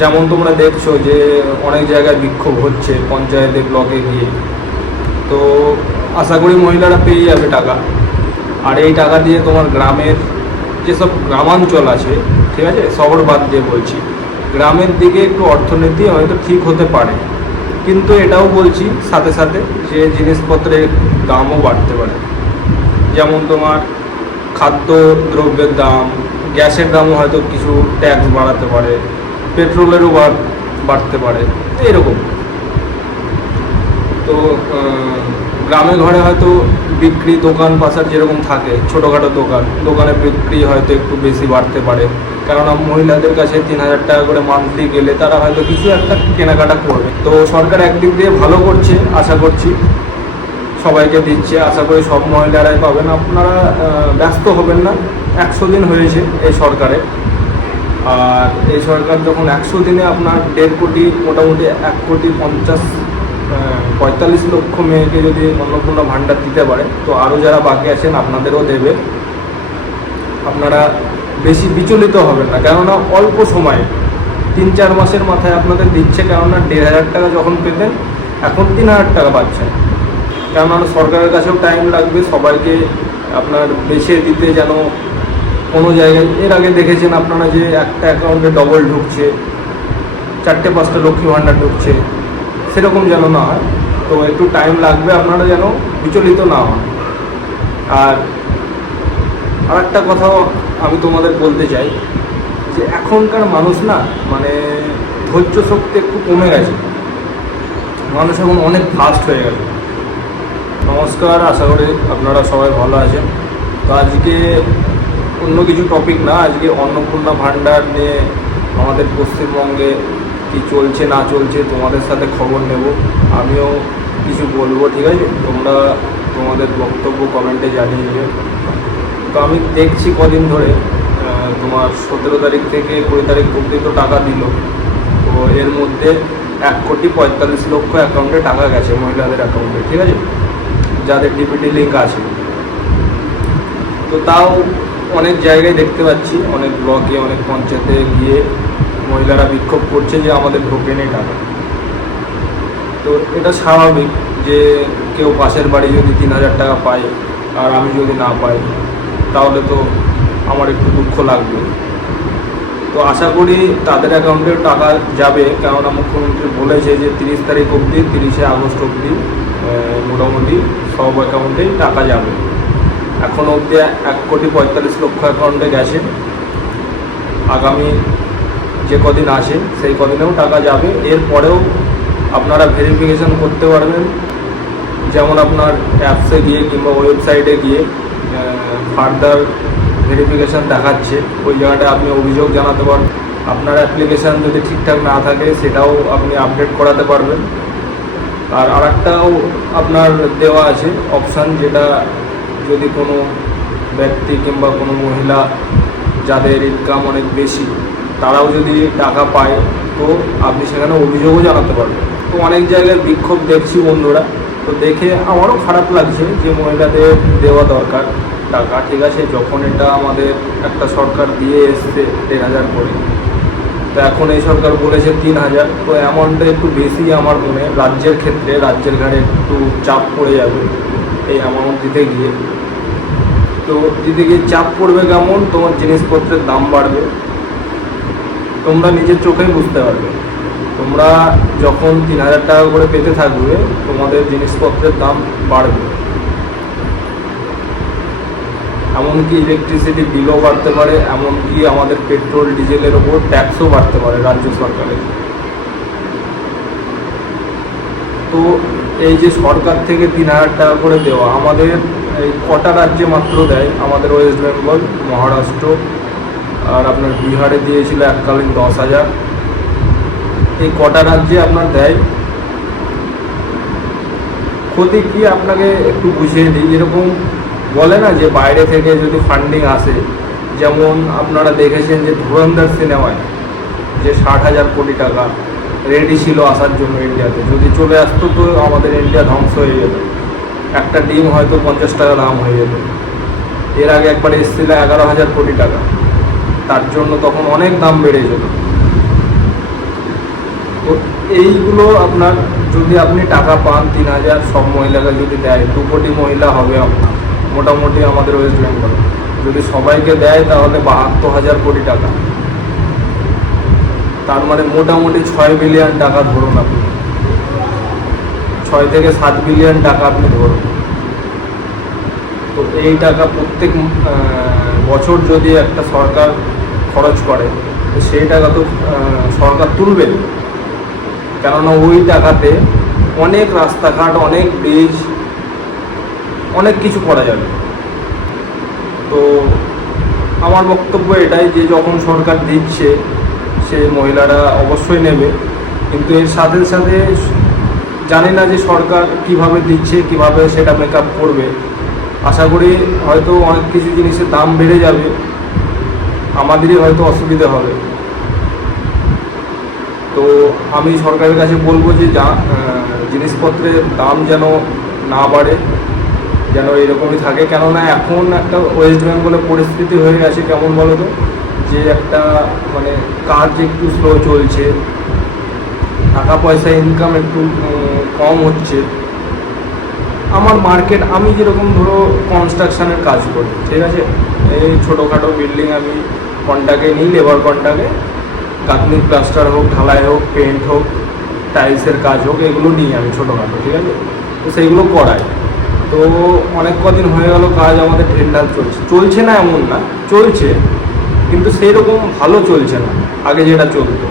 যেমন তোমরা দেখছো যে অনেক জায়গায় বিক্ষোভ হচ্ছে পঞ্চায়েতে ব্লকে গিয়ে, তো আশা করি মহিলারা পেয়ে যাবে টাকা। আর এই টাকা দিয়ে তোমার গ্রামের যেসব গ্রামাঞ্চল আছে, ঠিক আছে, শহর বাদ দিয়ে বলছি, গ্রামের দিকে একটু অর্থনীতি হয়তো ঠিক হতে পারে। কিন্তু এটাও বলছি সাথে সাথে যে জিনিসপত্রের দামও বাড়তে পারে। যেমন তোমার খাদ্য দ্রব্যের দাম, গ্যাসের দামও হয়তো কিছু ট্যাক্স বাড়াতে পারে, পেট্রোলেরও বাড়তে পারে, এরকম। তো গ্রামে ঘরে হয়তো বিক্রি দোকান পাশার যেরকম থাকে, ছোটোখাটো দোকানের বিক্রি হয়তো একটু বেশি বাড়তে পারে, কেননা মহিলাদের কাছে 3,000 টাকা করে মান্থলি গেলে তারা হয়তো কিছু একটা কেনাকাটা করবে। তো সরকার একদিক দিয়ে ভালো করছে, আশা করছি সবাইকে দিচ্ছে, আশা করি সব মহিলারাই পাবেন। আপনারা ব্যস্ত হবেন না, 100 দিন হয়েছে এই সরকারে। আর এই সরকার যখন 100 দিনে আপনার 1.5 কোটি, মোটামুটি 1,45 লক্ষ মেয়েকে যদি অন্নপূর্ণা ভাণ্ডার দিতে পারে, তো আরও যারা বাকি আছেন আপনাদেরও দেবে। আপনারা বেশি বিচলিত হবেন না, কেননা অল্প সময়ে 3-4 মাসের মাথায় আপনাদের দিচ্ছে। কেননা 1,500 টাকা যখন পেতেন, এখন 3,000 টাকা পাচ্ছেন। কেননা সরকারের কাছেও টাইম লাগবে সবাইকে আপনার বেছে দিতে, যেন কোনো জায়গায় এর আগে দেখেছেন আপনারা যে একটা অ্যাকাউন্টে ডবল ঢুকছে, 4-5টা লক্ষ্মী ভাণ্ডার ঢুকছে, সেরকম যেন না হয়। তো একটু টাইম লাগবে, আপনারা যেন বিচলিত না হন। আর একটা কথাও আমি তোমাদের বলতে চাই যে এখনকার মানুষ না, মানে ধৈর্য শক্তি একটু কমে গেছে, মানুষ এখন অনেক ফাস্ট হয়ে গেছে। নমস্কার, আশা করি আপনারা সবাই ভালো আছেন। তো আজকে অন্য কিছু টপিক না, আজকে অন্নপূর্ণা ভাণ্ডার নিয়ে আমাদের পশ্চিমবঙ্গে কি চলছে না চলছে তোমাদের সাথে খবর নেব, আমিও কিছু বলবো, ঠিক আছে? তোমরা তোমাদের বক্তব্য কমেন্টে জানিয়ে দেবে। তো আমি দেখছি কদিন ধরে তোমার 17 তারিখ থেকে 20 তারিখ অবধি তো টাকা দিল, তো এর মধ্যে 1,45 লক্ষ অ্যাকাউন্টে টাকা গেছে, মহিলাদের অ্যাকাউন্টে, ঠিক আছে, যাদের ডিপিটি লিঙ্ক আছে। তো তাও অনেক জায়গায় দেখতে পাচ্ছি, অনেক ব্লকে, অনেক পঞ্চায়েতে গিয়ে মহিলারা বিক্ষোভ করছে যে আমাদের ঢোকেনি টাকা। তো এটা স্বাভাবিক যে কেউ পাশের বাড়ি যদি 3,000 টাকা পায় আর আমি যদি না পাই, তাহলে তো আমার একটু দুঃখ লাগবে। তো আশা করি তাদের অ্যাকাউন্টেও টাকা যাবে, কেননা মুখ্যমন্ত্রী বলেছে যে 30 তারিখ অবধি, 30শে আগস্ট অবধি মোটামুটি সব অ্যাকাউন্টেই টাকা যাবে। এখনও অবধি 1,45 লক্ষ অ্যাকাউন্টে গেছে, আগামী যে কদিন আসে সেই কদিনেও টাকা যাবে। এরপরেও আপনারা ভেরিফিকেশান করতে পারবেন, যেমন আপনার অ্যাপসে গিয়ে কিংবা ওয়েবসাইটে গিয়ে ফার্দার ভেরিফিকেশান দেখাচ্ছে, ওই জায়গাটায় আপনি অভিযোগ জানাতে পারবেন। আপনার অ্যাপ্লিকেশান যদি ঠিকঠাক না থাকে সেটাও আপনি আপডেট করাতে পারবেন। আর আরেকটাও আপনার দেওয়া আছে অপশান, যেটা যদি কোনো ব্যক্তি কিংবা কোনো মহিলা যাদের ইনকাম অনেক বেশি, তারাও যদি টাকা পায়, তো আপনি সেখানে অভিযোগও জানাতে পারবেন। তো অনেক জায়গায় বিক্ষোভ দেখছি বন্ধুরা, তো দেখে আমারও খারাপ লাগছে যে মহিলাদের দেওয়া দরকার টাকা, ঠিক আছে, যখন এটা আমাদের একটা সরকার দিয়ে এসছে 1,500 করে, তো এখন এই সরকার বলেছে 3,000, তো অ্যামাউন্টটা একটু বেশি আমার মনে। রাজ্যের ক্ষেত্রে রাজ্যের ঘাড়ে একটু চাপ পড়ে যাবে এই অ্যামাউন্ট দিতে গিয়ে। তো দিতে গিয়ে চাপ পড়বে কেমন, তোমার জিনিসপত্রের দাম বাড়বে, তোমরা নিজের চোখেই বুঝতে পারবে। তোমরা যখন 3,000 টাকা করে পেতে থাকবে, তোমাদের জিনিসপত্রের দাম বাড়বে, এমনকি ইলেকট্রিসিটি বিলও বাড়তে পারে, এমনকি আমাদের পেট্রোল ডিজেলের ওপর ট্যাক্সও বাড়তে পারে রাজ্য সরকারের। তো এই যে সরকার থেকে 3,000 টাকা করে দেওয়া, আমাদের এই কটা রাজ্যে মাত্র দেয়, আমাদের ওয়েস্ট বেঙ্গল, মহারাষ্ট্র আর আপনার বিহারে দিয়েছিল এককালীন 10,000। এই কটা রাজ্যে আপনার দেয়। ক্ষতি কি আপনাকে একটু বুঝিয়ে দিই। যেরকম বলে না যে বাইরে থেকে যদি ফান্ডিং আসে, যেমন আপনারা দেখেছেন যে ধুরন্ধর সিনেমায় যে 60,000 কোটি টাকা রেডি ছিল আসার জন্য ইন্ডিয়াতে, যদি চলে আসতো তো আমাদের ইন্ডিয়া ধ্বংস হয়ে যেত। একটা ডিম হয়তো 50 টাকা দাম হয়ে যেত। এর আগে একবার এসেছিল 11,000 কোটি টাকা, তার জন্য তখন অনেক দাম বেড়ে যেত। এইগুলো আপনার যদি আপনি টাকা পান 3,000, সব মহিলাকে যদি দেয় 2 কোটি মহিলা হবে আপনার মোটামুটি আমাদের ওয়েস্ট বেঙ্গলে। যদি সবাইকে দেয় তাহলে 72,000 কোটি টাকা, তার মানে মোটামুটি 6 বিলিয়ন টাকা ধরুন আপনি, 6 থেকে 7 বিলিয়ন টাকা আপনি ধরুন। তো এই টাকা প্রত্যেক বছর যদি একটা সরকার খরচ করে, তো সেই টাকা তো সরকার তুলবে, কেননা ওই টাকাতে অনেক রাস্তাঘাট, অনেক ব্রিজ, অনেক কিছু করা যাবে। তো আমার বক্তব্য এটাই যে যখন সরকার দিচ্ছে সে মহিলারা অবশ্যই নেবে, কিন্তু এর সাথে সাথে জানি না যে সরকার কিভাবে দিচ্ছে, কিভাবে সেটা মেকআপ করবে। আশা করি হয়তো অনেক কিছু জিনিসের দাম বেড়ে যাবে, আমাদেরই হয়তো অসুবিধা হবে। তো আমি সরকারের কাছে বলবো যে জিনিসপত্রের দাম যেন না বাড়ে, যেন এরকমই থাকে। কেননা এখন একটা ওয়েস্ট বেঙ্গলের পরিস্থিতি হয়ে গেছে কেমন বলো তো, যে একটা মানে কাজ একটু স্লো চলছে, টাকা পয়সা ইনকাম একটু কম হচ্ছে। আমার মার্কেট, আমি যেরকম ধরো কনস্ট্রাকশানের কাজ করি, ঠিক আছে, এই ছোটোখাটো বিল্ডিং আমি কন্ট্রাক্টে নিই, লেবার কন্ট্রাক্টে, গাঁথনি প্লাস্টার হোক, ঢালাই হোক, পেন্ট হোক, টাইলসের কাজ হোক, এগুলো নিই আমি ছোটোখাটো, ঠিক আছে। তো সেইগুলো করাই। তো অনেক কদিন হয়ে গেল কাজ আমাদের ঢেরঢাল চলছে না এমন না, চলছে, কিন্তু সেই রকম ভালো চলছে না আগে যেটা চলতো।